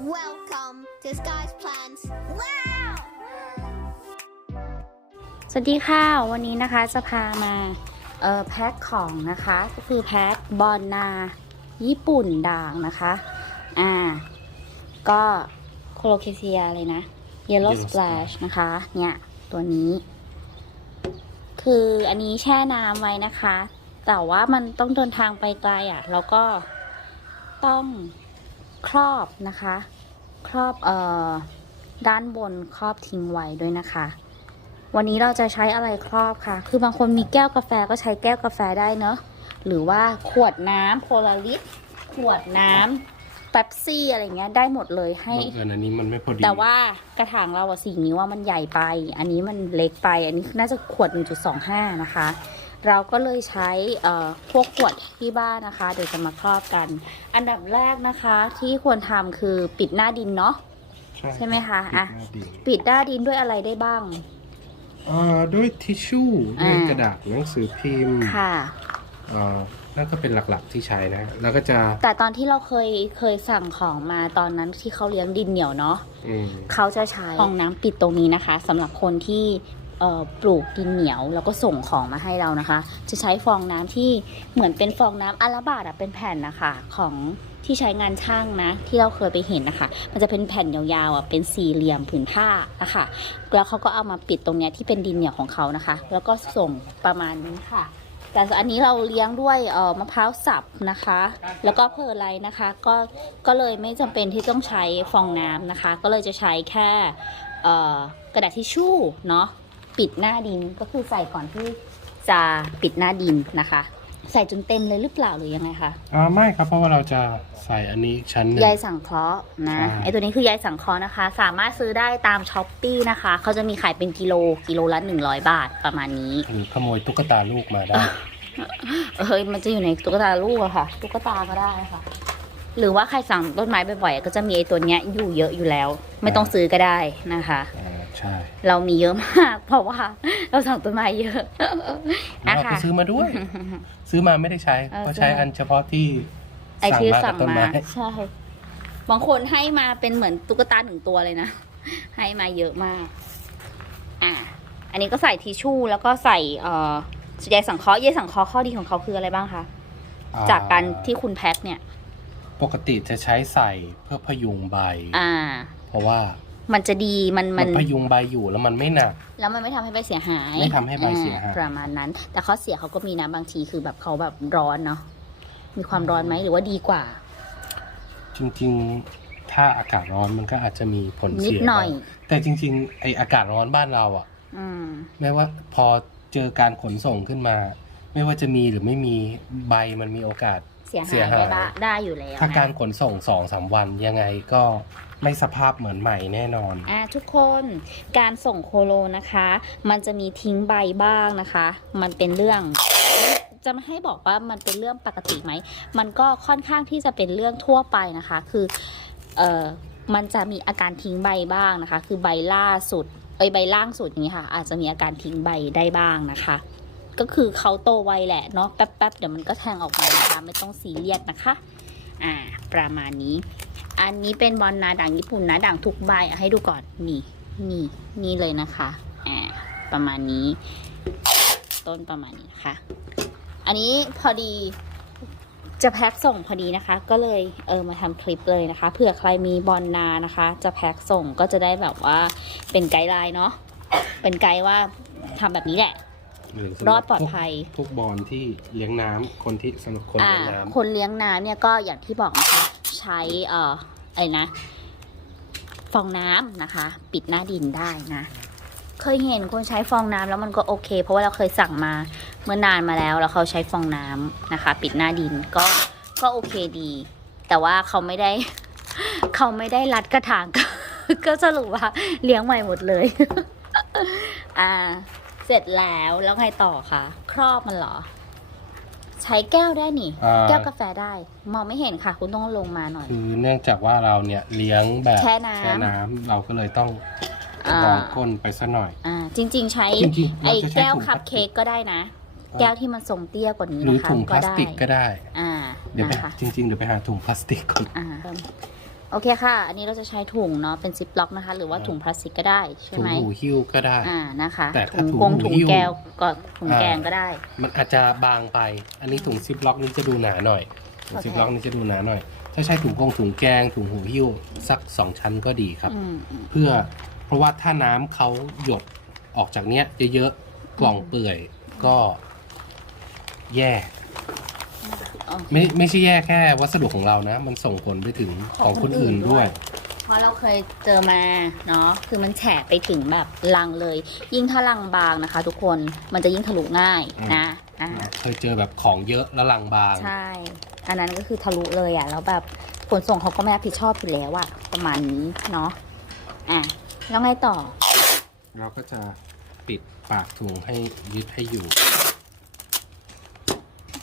Welcome to Sky's Plans. Wow! สวัสดีค่ะ วันนี้นะคะจะพามาเอ่อแพ็คของนะคะ ก็คือแพ็คบอลนา ญี่ปุ่นด่างนะคะ อ่า ก็โคโลเคเซียเลยนะ Yellow Yellow Splash นะคะ เนี่ย ตัวนี้ คืออันนี้แช่น้ำไว้นะคะ แต่ว่ามันต้องเดินทางไปไกลอะ แล้วก็ต้อง ครอบนะคะ ครอบเอ่อด้านบนครอบทิ้งไว้ด้วยนะคะ วันนี้เราจะใช้อะไรครอบค่ะ คือบางคนมีแก้วกาแฟก็ใช้แก้วกาแฟได้เนอะหรือว่าขวดน้ำโพลาริสขวดน้ำเป๊ปซี่อะไรเงี้ยได้หมดเลยให้ บังเอิญอันนี้มันไม่พอดีแต่ว่ากระถางเราอะสี่นิ้วว่ามันใหญ่ไป อันนี้มันเล็กไป อันนี้น่าจะขวด 1.25 นะคะ เราก็เลยใช้เอ่อพวกขวดที่บ้านนะคะ เดี๋ยวจะมาครอบกัน อันดับแรกนะคะที่ควรทำคือปิดหน้าดินเนาะใช่ไหมคะอะปิดหน้าดินปิดหน้าดินด้วยอะไรได้บ้างอ่าด้วยทิชชู่อ่าด้วยกระดาษหนังสือพิมพ์ค่ะอ่านั่นก็เป็นหลักๆที่ใช้นะ แล้วก็จะ แต่ตอนที่เราเคยเคยสั่งของมาตอนนั้นที่เขาเลี้ยงดินเหนียวเนาะอืมเขาจะใช้ฟองน้ำปิดตรงนี้นะคะสำหรับคนที่เอ่อ ปลูกดินเหนียวแล้วก็ส่งของมาให้เรานะคะ จะใช้ฟองน้ำที่เหมือนเป็นฟองน้ำอาราบาดอะเป็นแผ่นนะคะของที่ใช้งานช่างนะ ที่เราเคยไปเห็นนะคะ มันจะเป็นแผ่นยาวๆอะเป็นสี่เหลี่ยมผืนผ้าอะค่ะ แล้วเขาก็เอามาปิดตรงเนี้ยที่เป็นดินเหนียวของเขานะคะ แล้วก็ส่งประมาณนี้ค่ะ แต่อันนี้เราเลี้ยงด้วยเอ่อมะพร้าวสับนะคะ แล้วก็เพอร์ไลนะคะ ก็ก็เลยไม่จำเป็นที่ต้องใช้ฟองน้ำนะคะ ก็เลยจะใช้แค่เอ่อกระดาษทิชชู่เนาะ ปิดหน้าดินก็คือใส่ก่อนที่จะปิดหน้าดินนะคะ ใส่จนเต็มเลยหรือเปล่าหรือยังไงคะอ่าไม่ครับเพราะว่าเราจะใส่อันนี้ชั้นหนึ่งใยสังเคราะห์นะใช่ ไอตัวนี้คือใยสังเคราะห์นะคะ สามารถซื้อได้ตามช้อปปีนะคะเขาจะมีขายเป็นกิโลกิโลละ100 บาทประมาณนี้ หรือขโมยตุ๊กตาลูกมาได้ เฮ้ยมันจะอยู่ในตุ๊กตาลูกอะค่ะ ตุ๊กตาก็ได้ค่ะ หรือว่าใครสั่งต้นไม้บ่อยๆก็จะมีไอ้ตัวเนี้ยอยู่เยอะอยู่แล้ว ไม่ต้องซื้อก็ได้นะคะ อ่า ใช่เรามีเยอะมาก เพราะว่า เราสั่งต้นไม้เยอะอะเราก็ค่ะซื้อมาด้วย ซื้อมาไม่ได้ใช้เออเพราะใช้ซื้อมาอันเฉพาะที่ไอที่สั่สั่งงมากับต้นมา ไม้ใช่ บางคนให้มาเป็นเหมือนตุ๊กตาหนึ่งตัวเลยนะ ให้มาเยอะมาก อะ อันนี้ก็ใส่ทิชชู่แล้วก็ใส่เอ่อใยสังเคราะห์ใยสังเคราะห์ข้อดีของเขาคืออะไรบ้างคะ อ่จากการที่คุณแพ็คเนี่ย ปกติจะใช้ใส่เพื่อพยุงใบ อ่า เพราะว่า มันจะดีมันมัมันนพยุงใบอยู่แล้วมันไม่หนัก แล้วมันไม่ทำให้ใบเสียหายไม่ทำให้ใบเสียหาย อ่ประมาณนั้น แต่ข้อเสียเขาก็มีนะบางทีคือแบบเขาแบบร้อนเนาะมีความร้อนไหมหรือว่าดีกว่า จริงๆ ถ้าอากาศร้อนมันก็อาจจะมีผลนิดเสียหน่อย บ้างแต่จริงๆไออากาศร้อนบ้านเราอะอืม ไม่ว่าพอเจอการขนส่งขึ้นมา ไม่ว่าจะมีหรือไม่มีใบมันมีโอกาส เสียเสียหายหาย ได้บ้างได้อยู่แล้วถ้านะการขนส่งสองสามวันยังไงก็ ไม่สภาพเหมือนใหม่แน่นอน อะทุกคนการส่งโคโลนะคะ มันจะมีทิ้งใบบ้างนะคะ มันเป็นเรื่อง จะไม่ให้บอกว่ามันเป็นเรื่องปกติไหม มันก็ค่อนข้างที่จะเป็นเรื่องทั่วไปนะคะ คือเออมันจะมีอาการทิ้งใบบ้างนะคะ คือใบล่าสุดเอ้ยใบล่างสุดอย่างนี้ค่ะ อาจจะมีอาการทิ้งใบได้บ้างนะคะ ก็คือเขาโตไวแหละเนาะแป๊บๆเดี๋ยวมันก็แทงออกมานะคะไม่ต้องซีเรียสนะคะ อ่า ประมาณนี้ อันนี้เป็นบอลนาด่างญี่ปุ่นนะด่างทุกใบอะให้ดูก่อนนี่นี่นี่เลยนะคะอ่าประมาณนี้ ต้นประมาณนี้นะคะ อันนี้พอดีจะแพ็คส่งพอดีนะคะ ก็เลยเออมาทำคลิปเลยนะคะเผื่อใครมีบอลนานะคะ จะแพ็คส่งก็จะได้แบบว่าเป็นไกด์ไลน์เนาะเป็นไกด์ว่าทำแบบนี้แหละหรือสำหรบอดปลอดภัยพวกพวกบอลที่เลี้ยงน้ำคนที่สำหรับคนอ่าเลี้ยงน้ำคนเลี้ยงน้ำเนี่ยก็อย่างที่บอกนะคะ ใช้เอ่ออะไรนะ ฟองน้ำนะคะ ปิดหน้าดินได้นะ เคยเห็นคนใช้ฟองน้ำแล้วมันก็โอเค เพราะว่าเราเคยสั่งมาเมื่อนานมาแล้วแล้วเขาใช้ฟองน้ำนะคะ ปิดหน้าดินก็ก็โอเคดี แต่ว่าเขาไม่ได้ เขาไม่ได้รัดกระถางก็ก็สรุปว่าเลี้ยงใหม่หมดเลย อ่า เสร็จแล้วแล้วไงต่อคะครอบมันเหรอ ใช้แก้วได้นี่ อ่า แก้วกาแฟได้ มองไม่เห็นค่ะ คุณต้องลงมาหน่อย คือเนื่องจากว่าเราเนี่ยเลี้ยงแบบแช่น้ำ น้ำเราก็เลยต้องอ่าลองก้นไปซะหน่อย อ่าจริง ๆ ใช้จริงๆไอ้เราจะใช้แก้วถุงคัพพลาสติก เค้กก็ได้นะอ่าแก้วที่มันทรงเตี้ยกว่านี้หรือนะคะถุงพลาสติกก็ได้ อ่าเดี๋ยวไปนะคะจริงๆเดี๋ยวไปหาถุงพลาสติกก่อน อ่า โอเคค่ะ อันนี้เราจะใช้ถุงเนาะเป็นซิปล็อกนะคะ หรือว่าถุงพลาสติกก็ได้ใช่ถุงไหมหูหิ้วก็ได้ อ่านะคะแต่ถ้าถุงถุงกงหูถุงหิ้ว แก้วก็ถุงอ่าแกงก็ได้ มันอาจจะบางไป อันนี้ถุงซิปล็อกนี้จะดูหนาหน่อย ถุงโอเค ซิปล็อกนี้จะดูหนาหน่อย ถ้าใช้ถุงกงถุงแกงถุงหูหิ้วสักสองชั้นก็ดีครับ อืมอืม เพื่อเพราะว่าถ้าน้ำเขาหยดออกจากเนี้ยเยอะๆกล่องเปื่อยก็แย่อ๋อ ไม่ไม่ใช่แย่แค่วัสดุของเรานะ มันส่งผลไปถึงของคนอื่นด้วย เพราะเราเคยเจอมาเนาะคือมันแฉะไปถึงแบบลังเลย ยิ่งถ้าลังบางนะคะ ทุกคนมันจะยิ่งทะลุง่ายอืมนะอ่าเคยเจอแบบของเยอะแล้วลังบาง ใช่ อันนั้นก็คือทะลุเลยอะแล้วแบบขนส่งเขาก็ไม่รับผิดชอบอยู่แล้วอะประมาณนี้เนาะอะแล้วไงต่อ เราก็จะปิดปากถุงให้ยึดให้อยู่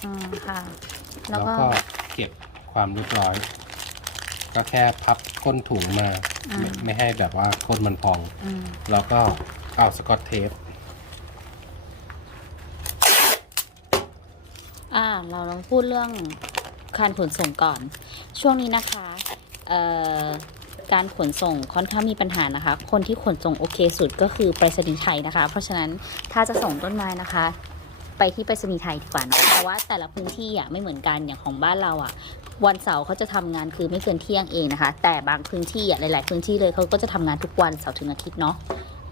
อืมค่ะ แล้แล้ววก็ก็เก็บความเรียบร้อย ก็แค่พับก้นถุงมาอืมไม่ไม่ให้แบบว่าก้นมันพองอืมแล้วก็เอาสกอตเทปอ่าเราลองพูดเรื่องการขนส่งก่อน ช่วงนี้นะคะเอ่อการขนส่งค่อนข้างมีปัญหานะคะ คนที่ขนส่งโอเคสุดก็คือไปรษณีย์ไทยนะคะ เพราะฉะนั้นถ้าจะส่งต้นไม้นะคะ ไปที่ไปรษณีย์ไทยดีกว่านะเพราะว่าแต่ละพื้นที่อะไม่เหมือนกันอย่างของบ้านเราอะ วันเสาร์เขาจะทำงานคือไม่เกินเที่ยงเองนะคะ แต่บางพื้นที่อะหลาย ๆ พื้นที่เลยเขาก็จะทำงานทุกวันเสาร์ถึงอาทิตย์เนาะ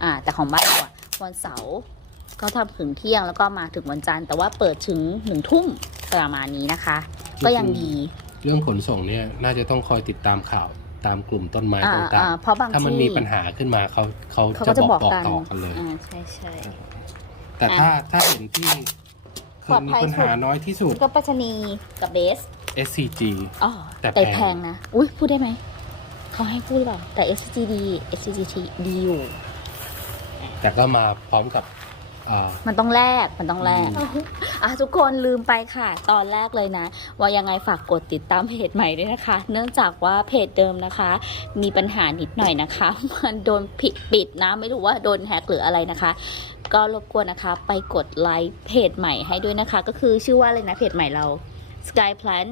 อ่า แต่ของบ้านเราอะวันเสาร์เขาทำถึงเที่ยงแล้วก็มาถึงวันจันทร์แต่ว่าเปิดถึงหนึ่งทุ่มประมาณนี้นะคะ ก็ยังดี เรื่องขนส่งเนี่ยน่าจะต้องคอยติดตามข่าวตามกลุ่มต้นไม้อ่าต่างอ่าเพราะบางๆถ้ามันที่มีปัญหาขึ้นมาเขาเขาเขาจะก็จะบบออกกบอกกันต่อกันเลยอ่าใช่ใช่ แต่อะถ้าถ้าเห็นที่เคยมีปัญหาน้อยที่สุด ก็ปัชนีย์กับเบส SCG อ๋อแต่แต่แพง แพงนะ อุ้ยพูดได้ไหม เขาให้พูดหรือเปล่า แต่ SCD SCGT ดีอยู่ แต่ก็มาพร้อมกับอ่า มันต้องแลกมันต้องแลกอะทุกคนลืมไปค่ะ ตอนแรกเลยนะ ว่ายังไงฝากกดติดตามเพจใหม่ด้วยนะคะ เนื่องจากว่าเพจเดิมนะคะ มีปัญหานิดหน่อยนะคะ มันโดนผิดปิดนะ ไม่รู้ว่าโดนแฮกหรืออะไรนะคะ ก็รบกวนนะคะ ไปกดไลค์เพจใหม่ให้ด้วยนะคะ ก็คือชื่อว่าอะไรนะเพจใหม่เรา Sky Plant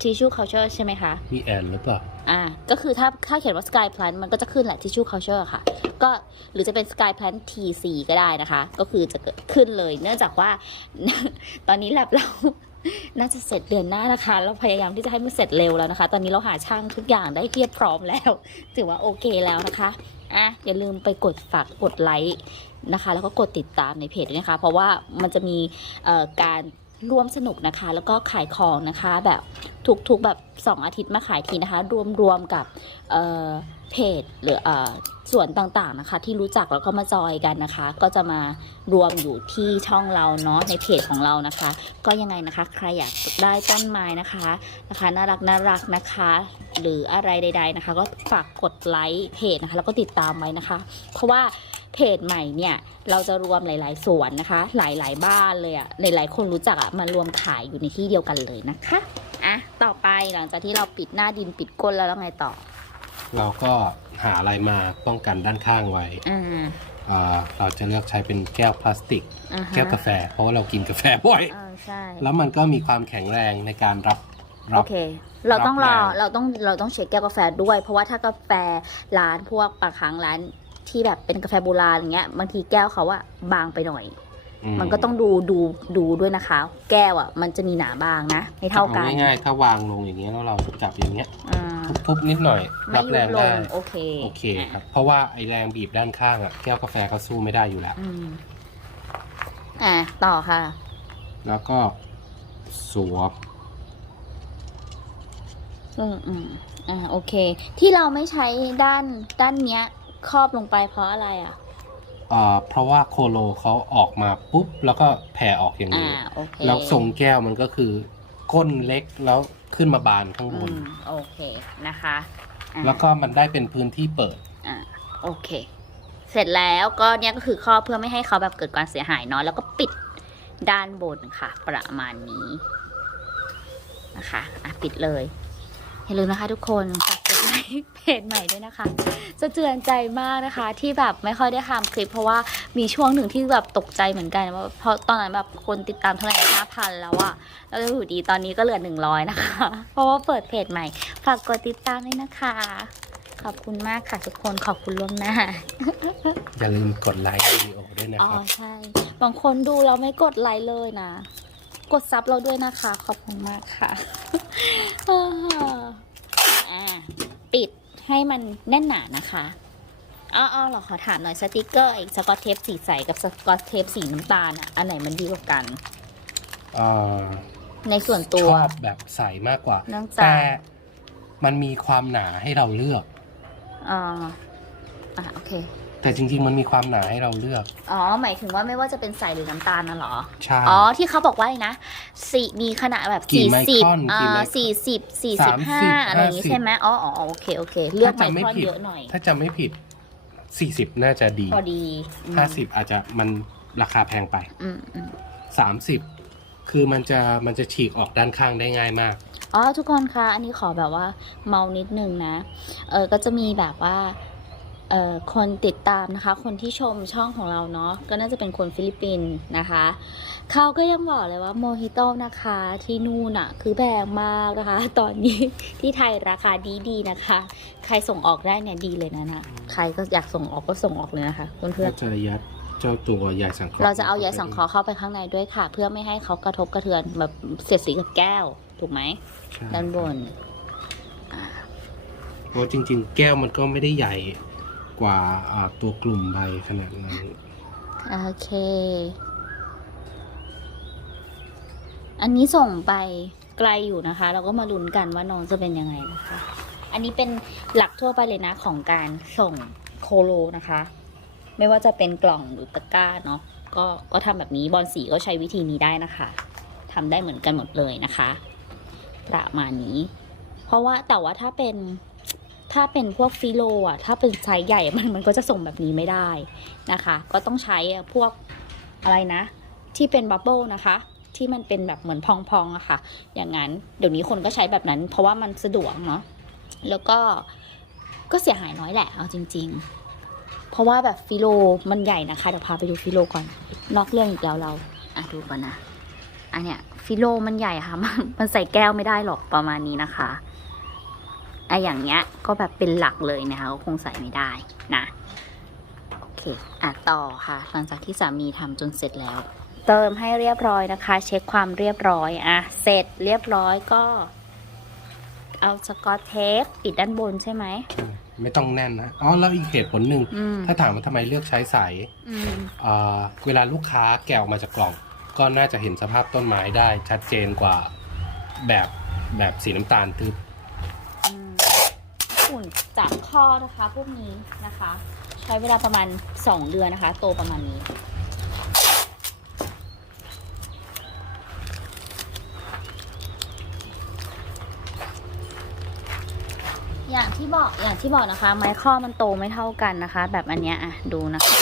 Tissue Culture ใช่ไหมคะ มีแอนหรือเปล่า อ่าก็คือถ้าถ้าเขียนว่า Sky Plant มันก็จะขึ้นแหละ Tissue Culture ค่ะ ก็หรือจะเป็น Sky Plant TC ก็ได้นะคะ ก็คือจะเกิดขึ้นเลย เนื่องจากว่า ตอนนี้แลบเราน่าจะเสร็จเดือนหน้านะคะ เราพยายามที่จะให้มันเสร็จเร็วแล้วนะคะ ตอนนี้เราหาช่างทุกอย่างได้เรียบพร้อมแล้ว ถือว่าโอเคแล้วนะคะอะอย่าลืมไปกดฝากกดไลค์นะคะ แล้วก็กดติดตามในเพจด้วยนะคะ เพราะว่ามันจะมีการ ร่วมสนุกนะคะ แล้วก็ขายของนะคะแบบทุกๆแบบ 2 อาทิตย์มาขายทีนะคะ รวมๆกับเเพจหรืออส่วนต่างๆนะคะ ที่รู้จักแล้วก็มาจอยกันนะคะ ก็จะมารวมอยู่ที่ช่องเราเนาะในเพจของเรานะคะ ก็ยังไงนะคะ ใครอยากได้ต้นไม้นะคะนะคะน่ารักน่ารักนะคะ หรืออะไรใด ๆนะคะ ก็ฝากกดไลค์เพจนะคะ แล้วก็ติดตามไว้นะคะ เพราะว่า เพจใหม่เนี่ยเราจะรวมหลาย ๆสวนนะคะ หลาย ๆ บ้านเลยอะ่ะหลายๆคนรู้จักอะ่ะมารวมขายอยู่ในที่เดียวกันเลยนะคะอะต่อไปหลังจากที่เราปิดหน้าดินปิดก้นแล้วแล้วไงต่อ เราก็หาอะไรมาป้องกันด้านข้างไว้อ่าอ่าเราจะเลือกใช้เป็นแก้วพลาสติก อ่าฮะแก้วกาแฟ เพราะว่าเรากินกาแฟบ่อยเออใช่แล้วมันก็มีความแข็งแรงในการรับรัโอบ เค เราต้องรอรับแรงเราต้องเราต้องเช็คแก้วกาแฟด้วย เพราะว่าถ้ากาแฟร้านพวกบางครั้งร้าน ที่แบบเป็นกาแฟโบราณอย่างเงี้ย บางทีแก้วเขาอะบางไปหน่อยอืมันก็ต้องดูดูดูด้วยนะคะ แก้วอะมันจะมีหนาบางนะไม่เท่ากันอง่ายๆถ้าวางลงอย่างเงี้ยแล้วเราจับอย่างเงี้ยอ่าทุบๆนิดหน่อยไม่รับแรยุบงลได้งโอเคโอเคครับเพราะว่าไอแรงบีบด้านข้างอะแก้วกาแฟเขาสู้ไม่ได้อยู่แล้วอืมอะต่อค่ะ แล้วก็สวมอืมอืมอ่าโอเค ที่เราไม่ใช้ด้านด้านเนี้ย ครอบลงไปเพราะอะไรอะอ่าเพราะว่าโคโลเขาออกมาปุ๊บแล้วก็แผ่ออกอย่างอ่านี้ โอเคแล้วทรงแก้วมันก็คือก้นเล็กแล้วขึ้นมาบานข้างบอืน มโอเคนะคะอะ แล้วก็มันได้เป็นพื้นที่เปิด อ่าโอเค เสร็จแล้วก็เนี่ยก็คือครอบเพื่อไม่ให้เขาแบบเกิดการเสียหายเนาะแล้วก็ปิดด้านบนค่ะ ประมาณนี้นะคะอะปิดเลยอย่าลืมนะคะทุกคนฝากกดไลค์ เพจใหม่ด้วยนะคะสะเทือนใจมากนะคะที่แบบไม่ค่อยได้ทำคลิป เพราะว่ามีช่วงหนึ่งที่แบบตกใจเหมือนกันว่าเพราะตอนนั้นแบบคนติดตามเท่าไหร่ห้าพันแล้วอะแล้วอยู่ดีตอนนี้ก็เหลือหนึ่งร้อยนะคะ เพราะว่าเปิดเพจใหม่ ฝากกดติดตามด้วยนะคะ ขอบคุณมากค่ะทุกคนขอบคุณล่วงหน้า อย่าลืมกดไลค์วิดีโอด้วยนะอ๋อครับ ใช่ บางคนดูเราไม่กดไลค์เลยนะ กดซับเราด้วยนะคะ ขอบคุณมากค่ะ อ่า ปิดให้มันแน่นหนานะคะอ๋ออ๋อเราขอถามหน่อยสติกเกอร์ไอ้สกอตเทปสีใสกับสกอตเทปสีน้ำตาลอะอันไหนมันดีกว่ากัน เอ่อในส่วนตัชวอบแบบใสมากกว่าเนื่องจากแต่มันมีความหนาให้เราเลือก อ่าอ่าโอเค แต่จริง ๆ มันมีความหนาให้เราเลือก อ๋อ หมายถึงว่าไม่ว่าจะเป็นใสหรือน้ำตาลน่ะเหรอ ใช่ อ๋อ ที่เขาบอกว่าอะไรนะสี่มีขนาดแบบกี่สี่ไมสิบครอนอ่ากี่ไมครอนสี่สิบสี่สิบห้า30อะไรอย่างงี้50ใช่ไหมอ๋ออ๋อโอเคโอเค เลือกไมถ้าจำไม่ครอนผิด เยอะหน่อย ถ้าจำไม่ผิด 40 น่าจะดี พอดีอืม50 อาจจะมันราคาแพงไป อืมอืม 30 คือมันจะมันจะฉีกออกด้านข้างได้ง่ายมาก อ๋อทุกคนคะ อันนี้ขอแบบว่าเมานิดนึงนะ เออก็จะมีแบบว่าเอ่อ คนติดตามนะคะ คนที่ชมช่องของเราเนาะก็น่าจะเป็นคนฟิลิปปินส์นะคะเขาก็ยังบอกเลยว่าโมฮิโต้นะคะที่นู่นอะคือแพงมากนะคะ ตอนนี้ที่ไทยราคาดีๆนะคะ ใครส่งออกได้เนี่ยดีเลยนะนะใครก็อยากส่งออกก็ส่งออกเลยนะคะเพื่อนก็จะยัดเจ้าตัวยาสังเคราะห์ๆเราจะเอายาสังเคราะห์เข้าไปข้างในด้วยค่ะ เพื่อไม่ให้เขากระทบกระเทือนแบบเสียดสีกับแก้วถูกไหมใช่ด้านบนเพราะจริง ๆ แก้วมันก็ไม่ได้ใหญ่ กว่าตัวกลุ่มใบขนาดนั้นโอเค อันนี้ส่งไปไกลอยู่นะคะ เราก็มาลุ้นกันว่าน้องจะเป็นยังไงนะคะ อันนี้เป็นหลักทั่วไปเลยนะของการส่งโคโลนะคะ ไม่ว่าจะเป็นกล่องหรือตะกร้าเนาะก็ก็ทำแบบนี้บอลสีก็ใช้วิธีนี้ได้นะคะทำได้เหมือนกันหมดเลยนะคะ ประมาณนี้ เพราะว่าแต่ว่าถ้าเป็น ถ้าเป็นพวกฟิโลอะ ถ้าเป็นไซส์ใหญ่มันมันก็จะส่งแบบนี้ไม่ได้นะคะ ก็ต้องใช้พวกอะไรนะ ที่เป็นบับเบิลนะคะ ที่มันเป็นแบบเหมือนพองๆอะค่ะ อย่างนั้นเดี๋ยวนี้คนก็ใช้แบบนั้น เพราะว่ามันสะดวกเนาะแล้วก็ก็เสียหายน้อยแหละเอาจริง ๆ เพราะว่าแบบฟิโลมันใหญ่นะคะเดี๋ยวพาไปดูฟิโลก่อนนอกเรื่องอีกแล้วเราอะดูก่อนนะอันเนี้ยฟิโลมันใหญ่ค่ะมันมันใส่แก้วไม่ได้หรอกประมาณนี้นะคะ อะอย่างเงี้ยก็แบบเป็นหลักเลยนะคะก็คงใส่ไม่ได้นะโอเคอะต่อค่ะ หลังจากที่สามีทำจนเสร็จแล้ว เติมให้เรียบร้อยนะคะ เช็คความเรียบร้อยอะเสร็จเรียบร้อยก็ เอาสกอตเทปปิดด้านบนใช่ไหมไม่ต้องแน่นนะอ๋อแล้วอีกเหตุผลหนึ่งอืมถ้าถามว่าทำไมเลือกใช้ใสอืมเอ่อเวลาลูกค้าแกะออกมาจากกล่อง ก็น่าจะเห็นสภาพต้นไม้ได้ชัดเจนกว่าแบบแบบสีน้ำตาลทึบอืม ฝุ่นจากข้อนะคะพวกนี้นะคะ ใช้เวลาประมาณ 2 เดือนนะคะ โตประมาณนี้ อย่างที่บอกอย่างที่บอกนะคะ ไม้ข้อมันโตไม่เท่ากันนะคะ แบบอันเนี้ยอะดูนะคะ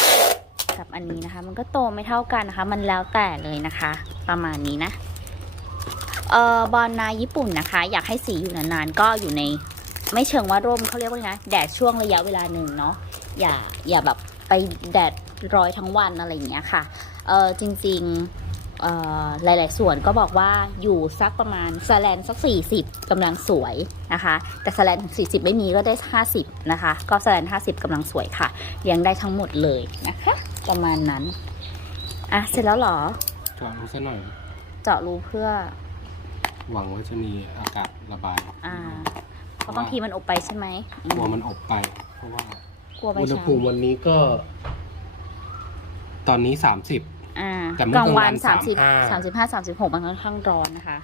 กับอันนี้นะคะ มันก็โตไม่เท่ากันนะคะ มันแล้วแต่เลยนะคะ ประมาณนี้นะเอ่อบอลนาญี่ปุ่นนะคะ อยากให้สีอยู่นานๆก็อยู่ใน ไม่เชิงว่าร่มเขาเรียกว่าไงนะแดดช่วงระยะเวลาหนึ่งเนาะอย่าอย่าแบบไปแดดร้อยทั้งวันอะไรอย่างเงี้ยค่ะเออจริงๆเอ่อหลาย ๆ ส่วนก็บอกว่าอยู่สักประมาณสแลนสัก 40กำลังสวยนะคะ แต่สแลน40 ไม่มีก็ได้ 50 นะคะ ก็สแลน50กำลังสวยค่ะเลี้ยงได้ทั้งหมดเลยนะคะ ประมาณนั้นอะเสร็จแล้วเหรอเจาะรูซะหน่อย เจาะรูเพื่อ หวังว่าจะมีอากาศระบาย อ่า เพราะบางทีมันอบไปใช่ไหมอืกลัวมันอบไป เพราะว่ากลัวไปอุณหใช้ภูมิวันนี้ก็ ตอนนี้สามสิบ อ่าแต่เมื่อกลางวันกลางวันสามสิบ35สามสิบห้าสามสิบหกมันค่อนข้างร้อนนะคะ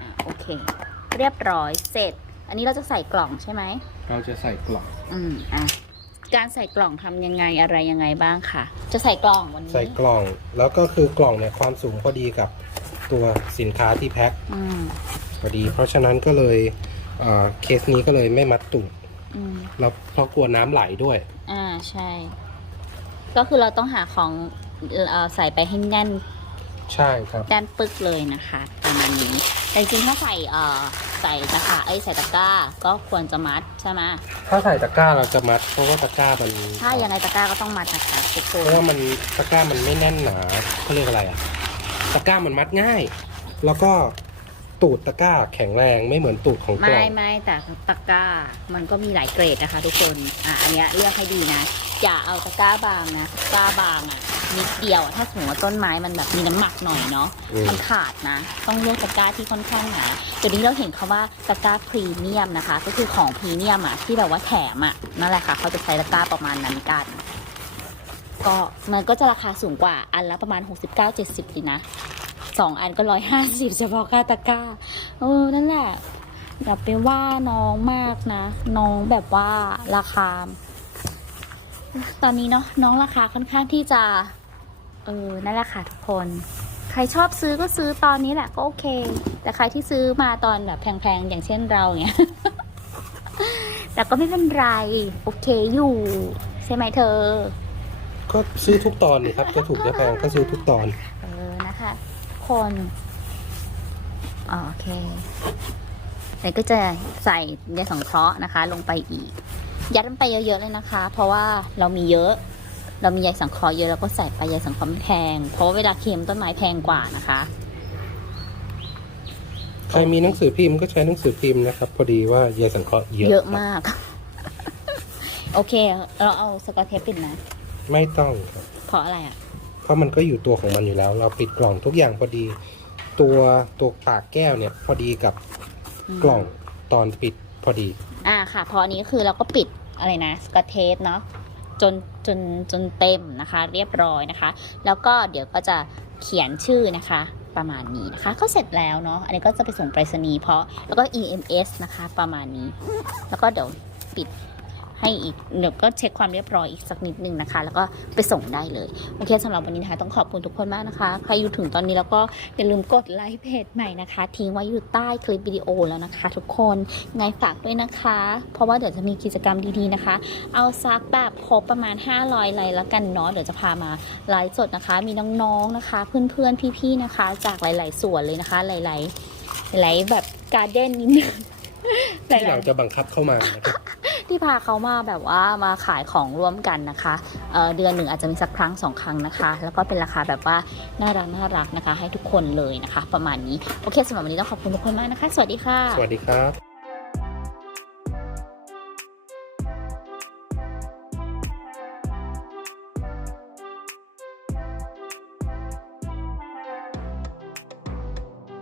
อ่าโอเค เรียบร้อยเสร็จ อันนี้เราจะใส่กล่องใช่ไหมเราจะใส่กล่อง อืมอะการใส่กล่องทำยังไงอะไรยังไงบ้างค่ะ จะใส่กล่องวันนี้ใส่กล่อง แล้วก็คือกล่องเนี่ยความสูงพอดีกับตัวสินค้าที่แพ็คอืม พอดี เพราะฉะนั้นก็เลย เอ่อเคสนี้ก็เลยไม่มัดตุ่มอืมแล้วเพราะกลัวน้ำไหลด้วย อ่าใช่ ก็คือเราต้องหาของเอ่อใส่ไปให้แน่น ใช่ครับแน่นปึกเลยนะคะประมาณนี้แต่จริงๆถ้าใส่เอ่อใส่ตะขาเอ้ยใส่ตะกร้าก็ควรจะมัดใช่ไหมถ้าใส่ตะกร้าเราจะมัด เพราะว่าตะกร้ามันถ้ายังไงตะกร้าก็ต้องมัดนะคะทุกคเพนราะว่ามันตะกร้ามันไม่แน่นหนาเขาเรียกอะไรอะตะกร้ามันมัดง่าย แล้วก็ ตูดตะกร้าแข็งแรงไม่เหมือนตูดของกล่ไม่องไม่แต่ตะกร้า มันก็มีหลายเกรดนะคะ ทุกคนอะอันเนี้ยเลือกให้ดีนะ อย่าเอาตะกร้าบางนะตะกร้าบางอะนิดเดียวอะถ้าสมมติว่าต้นไม้มันแบบมีน้ำหนักหน่อยเนาะ อืม มันขาดนะ ต้องเลือกตะกร้าที่ค่อนข้างหนาตัวนี้เราเห็นเขาว่าตะกร้าพรีเมียมนะคะ ก็คือของพรีเมียมอะที่แบบว่าแถมอะนั่นแหละค่ะ เขาจะใช้ตะกร้าประมาณนั้นกัน ก็มันก็จะราคาสูงกว่าอันละประมาณ 69-70ดีนะสองอันก็ร้อยห้าสิบเฉพาะค่าตะกร้าเออนั่นแหละอย่าไปว่าน้องมากนะ น้องแบบว่าราคา ตอนนี้เนาะน้องราคาค่อนข้างที่จะ เออนั่นแหละค่ะทุกคน ใครชอบซื้อก็ซื้อตอนนี้แหละก็โอเค แต่ใครที่ซื้อมาตอนแบบแพงๆ อย่างเช่นเราเนี่ยแต่ก็ไม่เป็นไร โอเคอยู่ ใช่ไหมเธอ ก็ซื้อทุกตอนนี่ครับ จะถูกจะแพงก็ซื้อทุกตอน เออนะคะ คนอ๋อโอเคแล้วก็จะใส่ใยสังเคราะห์นะคะ ลงไปอีก ยัดมันไปเยอะๆเลยนะคะ เพราะว่าเรามีเยอะ เรามีใยสังเคราะห์เยอะเราก็ใส่ไปใยสังเคราะห์ไม่แพง เพราะว่าเวลาเค็มต้นไม้แพงกว่านะคะ ใครมีหนังสือพิมพ์ก็ใช้หนังสือพิมพ์นะครับ พอดีว่ายายสังเคราะห์เยอะเยอะมาก โอเค เราเอาสกอตเทปปิดนะ ไม่ต้องครับ เพราะอะไรอะ เพราะมันก็อยู่ตัวของมันอยู่แล้ว เราปิดกล่องทุกอย่างพอดี ตัวตัวปากแก้วเนี่ย พอดีกับอืมกล่องตอนปิดพอดี อ่าค่ะ พออันนี้คือเราก็ปิดอะไรนะสกอตเทปเนาะจนจนจนเต็มนะคะ เรียบร้อยนะคะ แล้วก็เดี๋ยวก็จะเขียนชื่อนะคะประมาณนี้นะคะก็เสร็จแล้วเนาะอันนี้ก็จะไปส่งไปรษณีย์เพราะแล้วก็ EMS นะคะ ประมาณนี้ แล้วก็เดี๋ยวปิด ให้อีกเดี๋ยวก็เช็คความเรียบร้อยอีกสักนิดนึงนะคะ แล้วก็ไปส่งได้เลยโอเคสำหรับวันนี้นะคะต้องขอบคุณทุกคนมากนะคะใครอยู่ถึงตอนนี้แล้วก็อย่าลืมกดไลค์เพจใหม่นะคะ ทิ้งไว้อยู่ใต้คลิปวิดีโอแล้วนะคะ ทุกคนไงฝากด้วยนะคะ เพราะว่าเดี๋ยวจะมีกิจกรรมดีๆนะคะ เอาซักแบบครบประมาณ 500ไลค์แล้วกันเนาะเดี๋ยวจะพามาไลฟ์สดนะคะ มีน้องๆนะคะ เพื่อนๆพี่ๆนะคะ จากหลาย ๆส่วนเลยนะคะ หลายๆหลายๆแบบการ์เด้นนิดนึงหที่เราจะบังคับเข้ามานะครับ ที่พาเขามาแบบว่ามาขายของร่วมกันนะคะเเดือนหนึ่งอาจจะมีสักครั้งสองครั้งนะคะ แล้วก็เป็นราคาแบบว่าน่ารักน่ารักนะคะ ให้ทุกคนเลยนะคะ ประมาณนี้ โอเคสำหรับวันนี้ต้องขอบคุณทุกคนมากนะคะ สวัสดีค่ะ สวัสดีครับ